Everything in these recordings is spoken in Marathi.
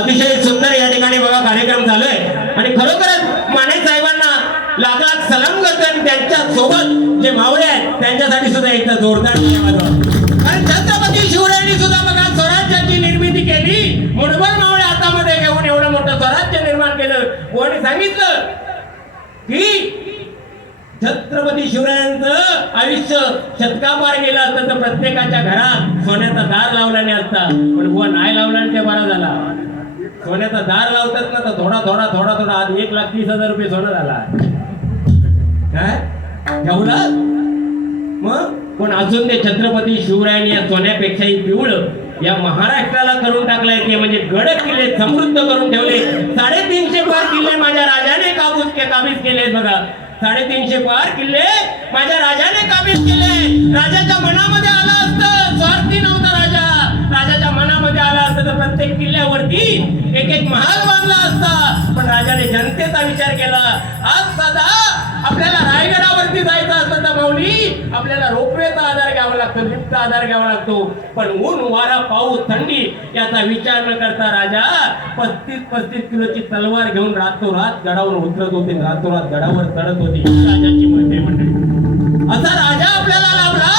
अतिशय सुंदर या ठिकाणी बघा कार्यक्रम झालोय. आणि खरोखरच माने साहेबांना लाख लाख सलाम करतो आणि त्यांच्यासोबत जे मावळे आहेत त्यांच्यासाठी सुद्धा एकदा जोरदार टाळ्या कारण छत्रपती शिवरायांनी सुद्धा बघा स्वराज्याची निर्मिती केली. मुठभर मावळे हातामध्ये घेऊन एवढं मोठं स्वराज्य निर्माण केलं. कोणी सांगितलं? की छत्रपती शिवरायांचं आयुष्य शतकापार गेलं असतं तर प्रत्येकाच्या घरात सोन्याचा दार लावल्याने असता. पण बुवा नाही लावला आणि ते बरा झाला. सोन्याचा दार लावतात ना तर थोडा थोडा थोडा थोडा आज एक लाख तीस हजार रुपये सोनं झाला काय? एवढा मग? पण अजून ते छत्रपती शिवरायांनी या सोन्यापेक्षाही पिवळं या महाराष्ट्राला करून टाकलंय ते म्हणजे गड किल्ले समृद्ध करून ठेवले. साडेतीनशे पार किल्ले माझ्या राजाने काबूज के काबीज केले बघा. साडेतीनशे पार किल्ले माझ्या राजाने काबीज केले. राजाच्या मनामध्ये आलं असतं. स्वार्थी नव्हतं राजा राजाच्या मनामध्ये आला असतं तर प्रत्येक किल्ल्यावरती एक एक महाल बांधला असता. पण राजाने जनतेचा विचार केला. आज साधा आपल्याला रायगडावरती जायचं असतं तर माऊली आपल्याला रोपवेचा आधार घ्यावा लागतो लिफ्टचा आधार घ्यावा लागतो. पण ऊन वारा पाऊस थंडी याचा विचार न करता राजा पस्तीस पस्तीस किलोची तलवार घेऊन रातोरात गडावर उतरत होते. रातोरात गडावर चढत होती. राजाची मंडळी मंडळी. असा राजा आपल्याला लाभला.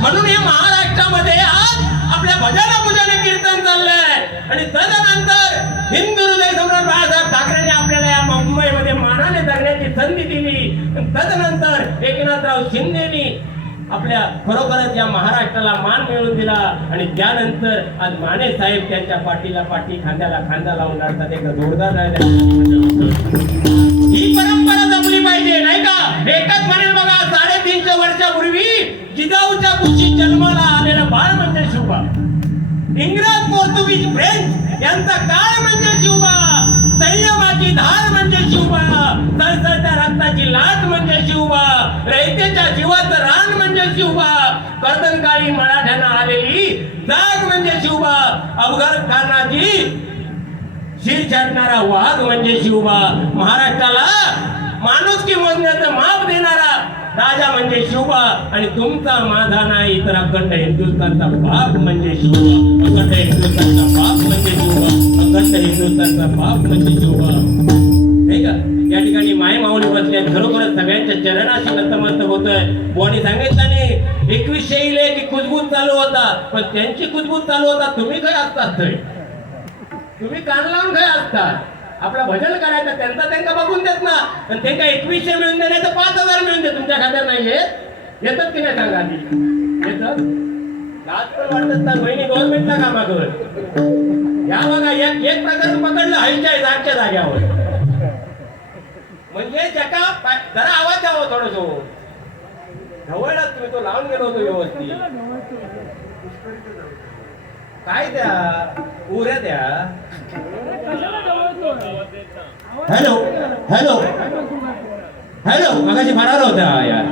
म्हणून हे महाराष्ट्रामध्ये आज आपल्या भजनामध्ये पूजन कीर्तन चाललंय. आणि तदनंतर हिंदू हृदय सम्राट बाळासाहेब ठाकरेने आपल्याला या मुंबईमध्ये मानाने जगण्याची संधी दिली. आणि तदनंतर एकनाथराव शिंदेनी आपल्या खरोखरच या महाराष्ट्राला मान मिळवून दिला. आणि त्यानंतर आज माने साहेब त्यांच्या पाठीला पाठी खांद्याला खांदा लावून लढतात. एक जोरदार यांचा काळ म्हणजे शिवबा संयमाची धार म्हणजे शिवबा सळसळत्या रक्ताची लाट म्हणजे शिवबा रयतेच्या जीवाचं रान म्हणजे शिवबा कर्तनकाळी मराठ्यांना आलेली जाग म्हणजे शिवबा अफगाण खानाची शिर छाटणारा वाघ म्हणजे शिवबा महाराष्ट्राला माणूस की मोजण्याचं माप देणारा राजा म्हणजे शिवबा आणि तुमचा माझा नाही तर अखंड हिंदुस्थानचा बाप म्हणजे शिवबा अखंड हिंदुस्थानचा बाप म्हणजे शिवबा अखंड हिंदुस्थानचा बाप म्हणजे शिवबा नाही का? या ठिकाणी माय माऊली बसले खरोखरच सगळ्यांच्या चरणाशी नतमस्तक होतोय. बोनी सांगितलं नाही एकवीसशे इले की कुजबूज चालू होता. पण त्यांची कुजबूज चालू होता तुम्ही काय असतात तरी तुम्ही कान लावून काय असतात? आपलं भजन करायचं त्यांचा त्यांना बघून देत ना? आणि ते काय एकवीसशे मिळून दे नाही तर पाच हजार मिळून दे तुमच्या खात्यात नाही येत. येतात की नाही सांगा आधी? येतात? लाज पण वाटत ना बहिणी गव्हर्नमेंटला या बघा एक एक प्रकारचं पकडलं हायच्या जागच्या जाग्यावर. म्हणजे जगा जरा आवाज द्यावा थोडस. जवळच तुम्ही तो लावून गेलो होतो व्यवस्थित. काय द्या उऱ्या द्या हॅलो हॅलो. हॅलो मगाशी फरार होता यार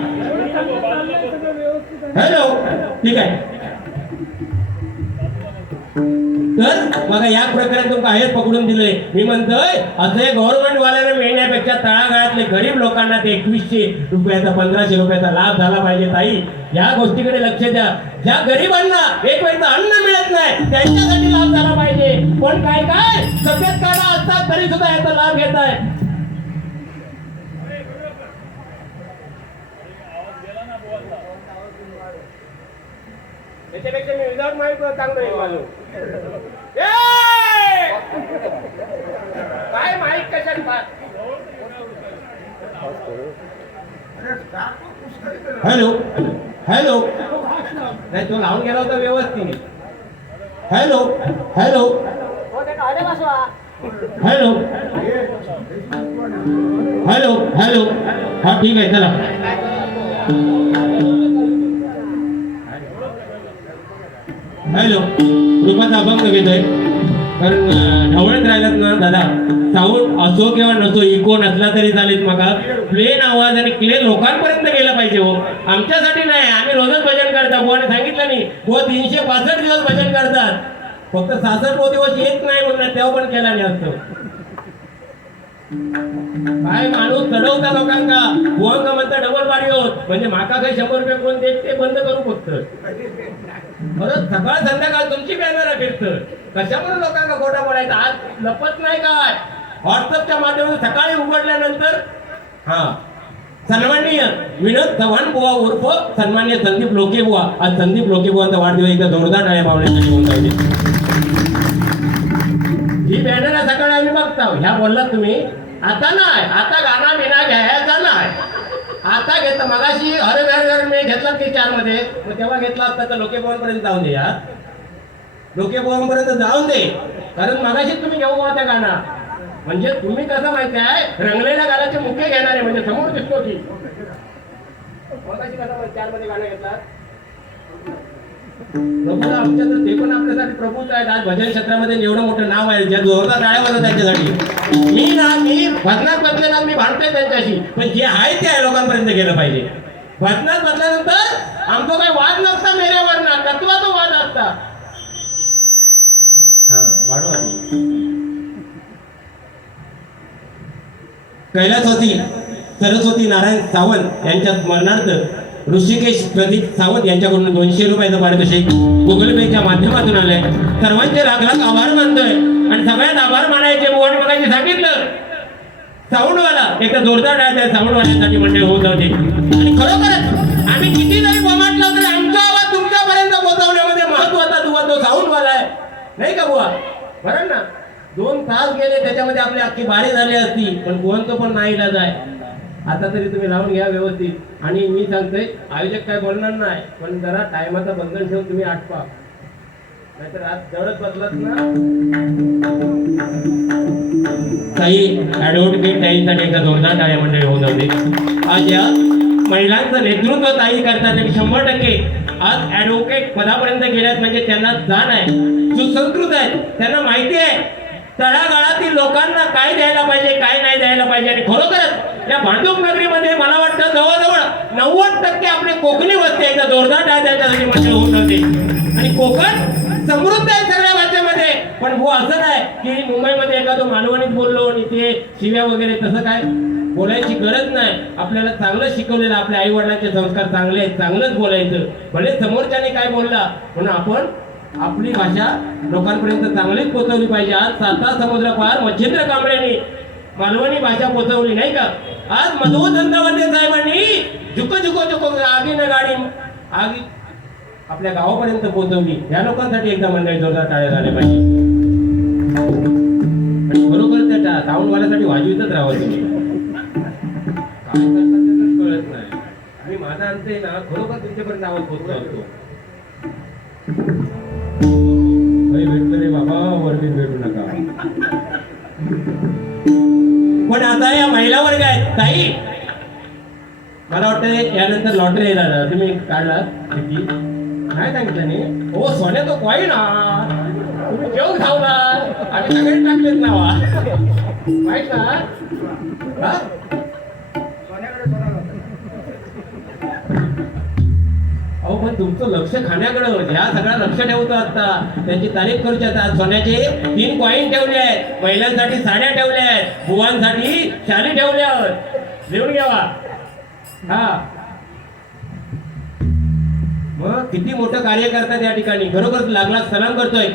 हॅलो ठीक आहे. तर बघा या प्रकारे तुमका हेच पकडून दिलंय. मी म्हणतोय असं हे गव्हर्नमेंट वाल्याने मिळण्यापेक्षा तळागाळातले गरीब लोकांना ते एकवीसशे रुपयाचा पंधराशे रुपयाचा लाभ झाला पाहिजे ताई. या गोष्टीकडे लक्ष द्या. ज्या गरिबांना एक वेळचं अन्न मिळत नाही त्यांच्यासाठी लाभ झाला पाहिजे. पण काय काय सफेद काढा असतात तरी सुद्धा याचा लाभ घेत आहे त्याच्यापेक्षा मी विदाउट माईक चांगलं आहे माझं ए! काय माईक कशात हॅलो. हॅलो. नाही तो लावून गेला होता व्यवस्थित. Hello. Hello. Hello. Hello. Hello. हा ठीक आहे चला. हॅलो. रुपाचा अभंग घेतोय कारण ढवळत राहिलात ना दादा. साऊंड असो किंवा नसो इको नसला तरी चालेल मका प्लेन आवाज आणि क्लिअर लोकांपर्यंत गेला पाहिजे हो. आमच्यासाठी नाही आम्ही रोजच भजन करता. बुवाने सांगितलं नाही. हो तीनशे पासष्ट दिवस भजन करतात. फक्त सासष्ट दिवस येत नाही म्हणून तेव्हा पण केला नाही असतो काय माणूस चढवता लोकांका बुवांका म्हणता डबल बारी होत. म्हणजे माका काही शंभर रुपये कोण देत ते बंद करू फक्त. परत सकाळ संध्याकाळ तुमची बॅनर फिरत. कशामुळे लोकांना खोटा पडायचा आज लपत नाही काय? व्हॉट्सअपच्या माध्यमातून सकाळी उघडल्यानंतर हा सन्माननीय विनोद चव्हाण बुवा उर्फ सन्मान्य संदीप लोके बुवा आज संदीप लोके बुवांचा वाढदिवस एकदा जोरदार टाळ्या पावण्यासाठी होऊन ही बॅनर सकाळी आम्ही बघतो ह्या बोललात तुम्ही आता नाही आता गाणा बिना घ्यायचा नाही. आता घेतला मगाशी अरे अरे घर मी घेतला की चारमध्ये मग तेव्हा घेतला असता तर लोके पर्यंत जाऊन दे यार लोके पर्यंत जाऊन दे. कारण मगाशीच तुम्ही घेऊ का त्या गाणा. म्हणजे तुम्ही कसं माहिती आहे रंगलेल्या गाण्याचे मुख्य घेणारे म्हणजे समोर दिसतो की. मगाशी कसं चारमध्ये गाणं घेतला प्रभू आमच्या तर ते पण आपल्यासाठी प्रभूच आहेत. आज भजन क्षेत्रामध्ये एवढं मोठं नाव आहे. ज्या जोरदार टाळ्या वाजवतात त्यांच्यासाठी. मी ना मी भजनात बदलेला मी भांडतोय त्यांच्याशी. पण जे आहे ते आहे लोकांपर्यंत गेलं पाहिजे. भजनात बदल्यानंतर आमचा काही वाद नसता मेऱ्यावर ना तत्वाचा वाद असता. हा वाढवा. कैलासवती सरस्वती नारायण सावंत यांच्या स्मरणार्थ ऋषिकेश प्रदीप सावंत यांच्याकडून दोनशे रुपयाचं पारितोषिक गुगल पेच्या माध्यमातून आलंय. सर्वांचे लाख लाख आभार मानतोय. आणि सगळ्यात आभार मानायचे मोहन मगाशी सांगितलं. साऊंडवाला एका जोरदार डाळ त्या साऊंडवाल्यांसाठी म्हणजे होत होते. आणि खरोखरच आम्ही किती जरी बोमाटला तरी आमचा आवाज तुमच्यापर्यंत पोहोचवण्यामध्ये महत्त्वाचा दुवा तो साऊंडवाला आहे. नाही का बुवा? बरं ना? दोन तास गेले त्याच्यामध्ये आपली अख्खी बारी झाली असती पण गुवंत पण नाही आहे. आता तरी तुम्ही लावून घ्या व्यवस्थित. आणि मी सांगतोय आयोजक काय बोलणार नाही पण जरा टायमाचा बंधन ठेवून तुम्ही आठवा नाहीतर आज जवळच बसलात ना. काही ऍडव्होकेट ताईंसाठी एकदा जोरदार टाळ्या मंडळी होऊन जाऊ आज या महिलांचं नेतृत्व ताई करतात आणि शंभर टक्के आज ऍडव्होकेट पदापर्यंत गेल्यात म्हणजे त्यांना जाण आहे. सुसंस्कृत आहेत त्यांना माहिती आहे. तळागाळातील लोकांना काय द्यायला पाहिजे काय नाही द्यायला पाहिजे आणि खरोखरच या भांडूप नगरीमध्ये मला वाटतं जवळजवळ नव्वद टक्के आपले कोकणी वस्ती आहे एकदा जोरदार टाळ म्हणजे होत जाते आणि कोकण समृद्ध आहे सगळ्या भाषेमध्ये पण हो असं नाही की मुंबईमध्ये एखादं मालवणीत बोललो आणि ते शिव्या वगैरे तसं काय बोलायची गरज नाही. आपल्याला चांगलं शिकवलेलं आपल्या आई वडिलांचे संस्कार चांगले आहेत चांगलंच बोलायचं. भले समोरच्याने काय बोलला म्हणून आपण आपली भाषा लोकांपर्यंत चांगलीच पोचवली पाहिजे. आज साता समुद्र पार मच्छिंद्र कांबळेनी मालवणी भाषा पोचवली नाही का? आज मधु दंतवंते साहेबांनी झुक झुको झुको आगीनं गाडी. आगी आपल्या गावापर्यंत पोहोचवली. या लोकांसाठी एकदा मंडळी जोरदार टाळ्या झाल्या पाहिजे. आणि बरोबर त्या टा- साऊंडवाल्यासाठी वाजवीतच राहावं तुम्ही. काय करतात कळत नाही. आणि माझा अंत आहे ना खरोखर तुमच्यापर्यंत आवाज पोहोचला असतो ताई! मला वाटतं यानंतर लॉटरी येणार. तुम्ही काढला किती? काय सांगितलं नाही हो सोन्या तो कॉईन ना तुम्ही जेव खावला. आणि सगळे टाकलेत नावा माहीत ना तुमचं लक्ष खाण्याकडं ह्या सगळ्या लक्ष ठेवतो आता. त्यांची तारीफ करूची आता. सोन्याचे तीन कॉईन ठेवले आहेत. महिलांसाठी साड्या ठेवल्या आहेत. बुवांसाठी शाली ठेवल्या आहेत. लिहून घ्यावा. हा. मग किती मोठं कार्य करतात या ठिकाणी? खरोखर लागला सलाम करतोय.